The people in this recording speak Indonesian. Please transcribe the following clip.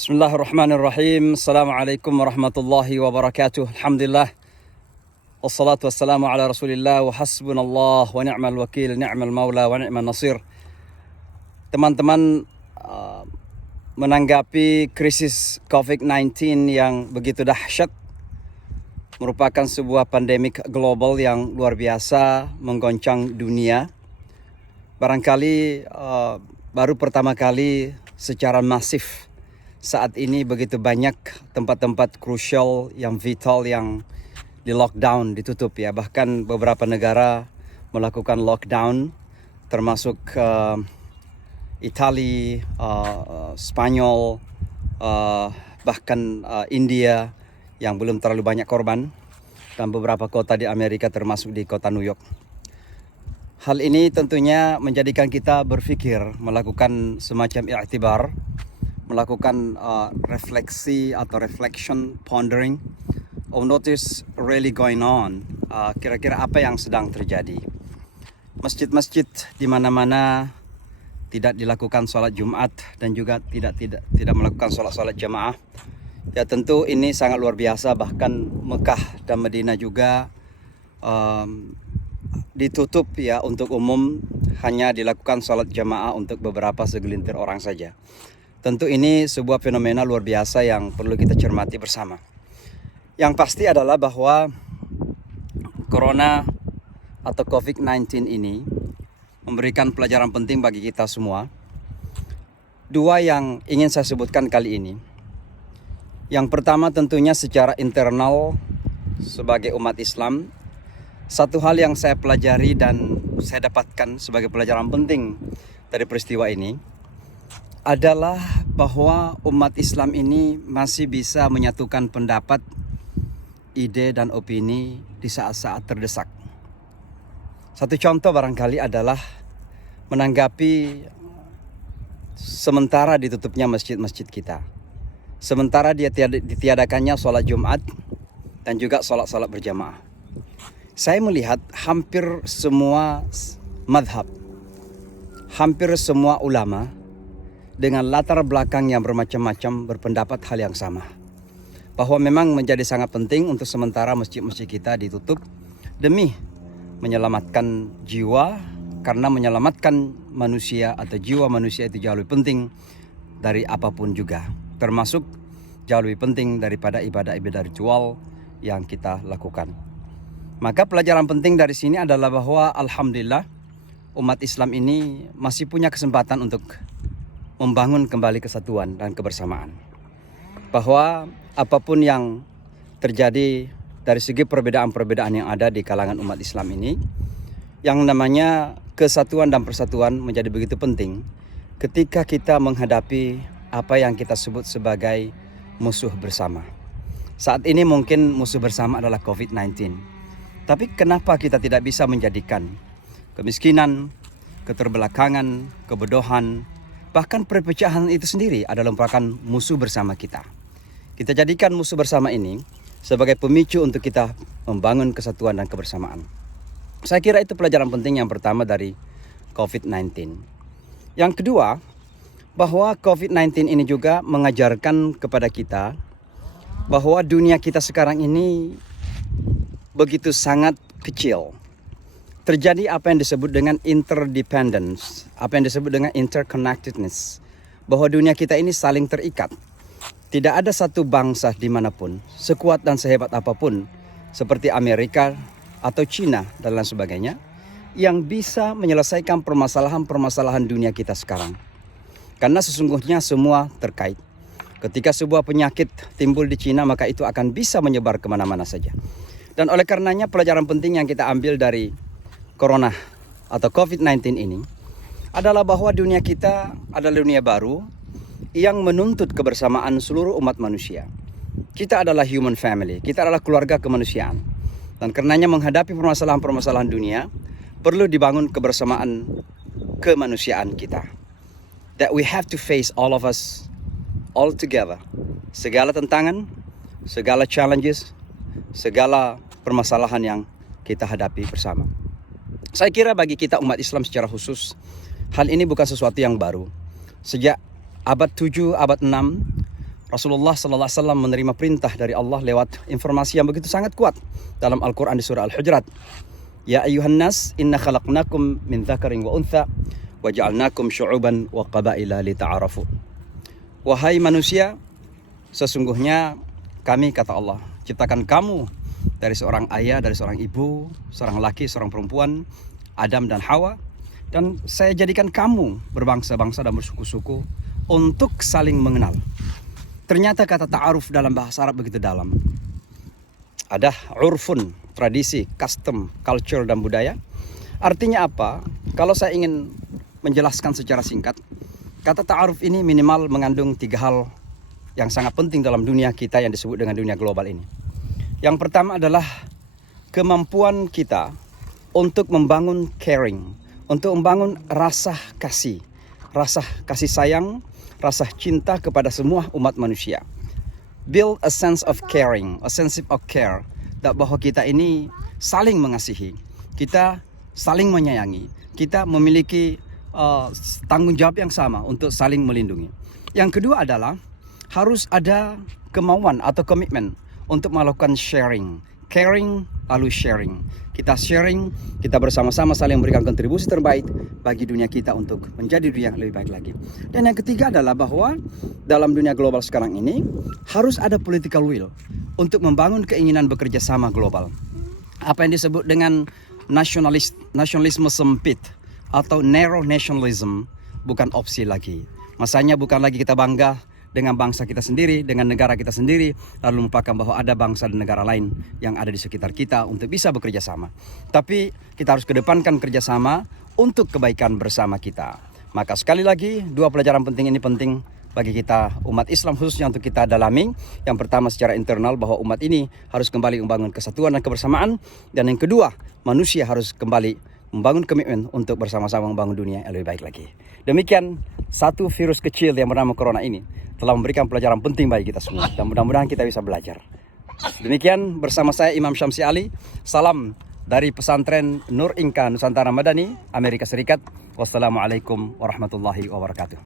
Bismillahirrahmanirrahim. Assalamualaikum warahmatullahi wabarakatuh. Alhamdulillah. Wassalatu wassalamu ala rasulillah wa hasbunallah wa ni'mal wakil, ni'mal maula wa ni'mal nasir. Teman-teman, menanggapi krisis COVID-19 yang begitu dahsyat, merupakan sebuah pandemik global yang luar biasa menggoncang dunia. Barangkali baru pertama kali secara masif saat ini begitu banyak tempat-tempat krusial yang vital yang di lockdown, ditutup ya. Bahkan beberapa negara melakukan lockdown, termasuk Italia, Spanyol, bahkan India yang belum terlalu banyak korban, dan beberapa kota di Amerika termasuk di kota New York. Hal ini tentunya menjadikan kita berpikir, melakukan semacam i'tibar, melakukan refleksi atau reflection, pondering of what is really going on. Kira-kira apa yang sedang terjadi. Masjid-masjid di mana-mana tidak dilakukan sholat Jumat dan juga tidak melakukan sholat jamaah. Ya tentu ini sangat luar biasa. Bahkan Mekah dan Madinah juga ditutup ya untuk umum, hanya dilakukan sholat jamaah untuk beberapa segelintir orang saja. Tentu ini sebuah fenomena luar biasa yang perlu kita cermati bersama. Yang pasti adalah bahwa Corona atau COVID-19 ini memberikan pelajaran penting bagi kita semua. Dua yang ingin saya sebutkan kali ini. Yang pertama tentunya secara internal sebagai umat Islam. Satu hal yang saya pelajari dan saya dapatkan sebagai pelajaran penting dari peristiwa ini adalah bahwa umat Islam ini masih bisa menyatukan pendapat, ide dan opini di saat-saat terdesak. Satu contoh barangkali adalah menanggapi sementara ditutupnya masjid-masjid kita. Sementara ditiadakannya sholat Jumat dan juga sholat berjamaah. Saya melihat hampir semua madhab, hampir semua ulama dengan latar belakang yang bermacam-macam berpendapat hal yang sama. Bahwa memang menjadi sangat penting untuk sementara masjid-masjid kita ditutup demi menyelamatkan jiwa, karena menyelamatkan manusia atau jiwa manusia itu jauh lebih penting dari apapun juga. Termasuk jauh lebih penting daripada ibadah-ibadah ritual yang kita lakukan. Maka pelajaran penting dari sini adalah bahwa alhamdulillah umat Islam ini masih punya kesempatan untuk membangun kembali kesatuan dan kebersamaan. Bahwa apapun yang terjadi dari segi perbedaan-perbedaan yang ada di kalangan umat Islam ini, yang namanya kesatuan dan persatuan menjadi begitu penting ketika kita menghadapi apa yang kita sebut sebagai musuh bersama. Saat ini mungkin musuh bersama adalah COVID-19. Tapi kenapa kita tidak bisa menjadikan kemiskinan, keterbelakangan, kebodohan, bahkan perpecahan itu sendiri adalah merupakan musuh bersama kita. Kita jadikan musuh bersama ini sebagai pemicu untuk kita membangun kesatuan dan kebersamaan. Saya kira itu pelajaran penting yang pertama dari COVID-19. Yang kedua, bahwa COVID-19 ini juga mengajarkan kepada kita bahwa dunia kita sekarang ini begitu sangat kecil. Terjadi apa yang disebut dengan interdependence, apa yang disebut dengan interconnectedness, bahwa dunia kita ini saling terikat. Tidak ada satu bangsa dimanapun, sekuat dan sehebat apapun, seperti Amerika atau Cina dan lain sebagainya, yang bisa menyelesaikan permasalahan-permasalahan dunia kita sekarang. Karena sesungguhnya semua terkait. Ketika sebuah penyakit timbul di Cina, maka itu akan bisa menyebar kemana-mana saja. Dan oleh karenanya pelajaran penting yang kita ambil dari Corona atau COVID-19 ini adalah bahwa dunia kita adalah dunia baru yang menuntut kebersamaan seluruh umat manusia. Kita adalah human family, kita adalah keluarga kemanusiaan. Dan karenanya menghadapi permasalahan-permasalahan dunia perlu dibangun kebersamaan kemanusiaan kita. That we have to face all of us all together. Segala tantangan, segala challenges, segala permasalahan yang kita hadapi bersama. Saya kira bagi kita umat Islam secara khusus, hal ini bukan sesuatu yang baru. Sejak abad 7, abad 6, Rasulullah sallallahu alaihi wasallam menerima perintah dari Allah lewat informasi yang begitu sangat kuat dalam Al-Qur'an di surah Al-Hujurat. Ya ayyuhan nas, inna khalaqnakum min dzakarin wa untha wa ja'alnakum syu'uban wa qabaila lita'arafu. Wahai manusia, sesungguhnya kami, kata Allah, ciptakan kamu dari seorang ayah, dari seorang ibu, seorang laki, seorang perempuan, Adam dan Hawa, dan saya jadikan kamu berbangsa-bangsa dan bersuku-suku untuk saling mengenal. Ternyata kata ta'aruf dalam bahasa Arab begitu dalam. Ada urfun, tradisi, custom, culture, dan budaya. Artinya apa? Kalau saya ingin menjelaskan secara singkat, kata ta'aruf ini minimal mengandung 3 hal yang sangat penting dalam dunia kita yang disebut dengan dunia global ini. Yang pertama adalah kemampuan kita untuk membangun caring, untuk membangun rasa kasih sayang, rasa cinta kepada semua umat manusia. Build a sense of caring, a sense of care, bahwa kita ini saling mengasihi, kita saling menyayangi, kita memiliki tanggung jawab yang sama untuk saling melindungi. Yang kedua adalah harus ada kemauan atau komitmen untuk melakukan sharing, caring lalu sharing. Kita sharing, kita bersama-sama saling memberikan kontribusi terbaik bagi dunia kita untuk menjadi dunia yang lebih baik lagi. Dan yang ketiga adalah bahwa dalam dunia global sekarang ini harus ada political will untuk membangun keinginan bekerja sama global. Apa yang disebut dengan nasionalisme sempit atau narrow nationalism bukan opsi lagi. Masanya bukan lagi kita bangga dengan bangsa kita sendiri, dengan negara kita sendiri, lalu melupakan bahwa ada bangsa dan negara lain yang ada di sekitar kita untuk bisa bekerja sama. Tapi kita harus kedepankan kerjasama untuk kebaikan bersama kita. Maka sekali lagi, 2 pelajaran penting ini penting bagi kita umat Islam khususnya untuk kita dalami. Yang pertama secara internal bahwa umat ini harus kembali membangun kesatuan dan kebersamaan. Dan yang kedua, manusia harus kembali membangun komitmen untuk bersama-sama membangun dunia yang lebih baik lagi. Demikian, satu virus kecil yang bernama Corona ini telah memberikan pelajaran penting bagi kita semua. Dan mudah-mudahan kita bisa belajar. Demikian bersama saya Imam Syamsi Ali. Salam dari pesantren Nur Inka Nusantara Madani, Amerika Serikat. Wassalamualaikum warahmatullahi wabarakatuh.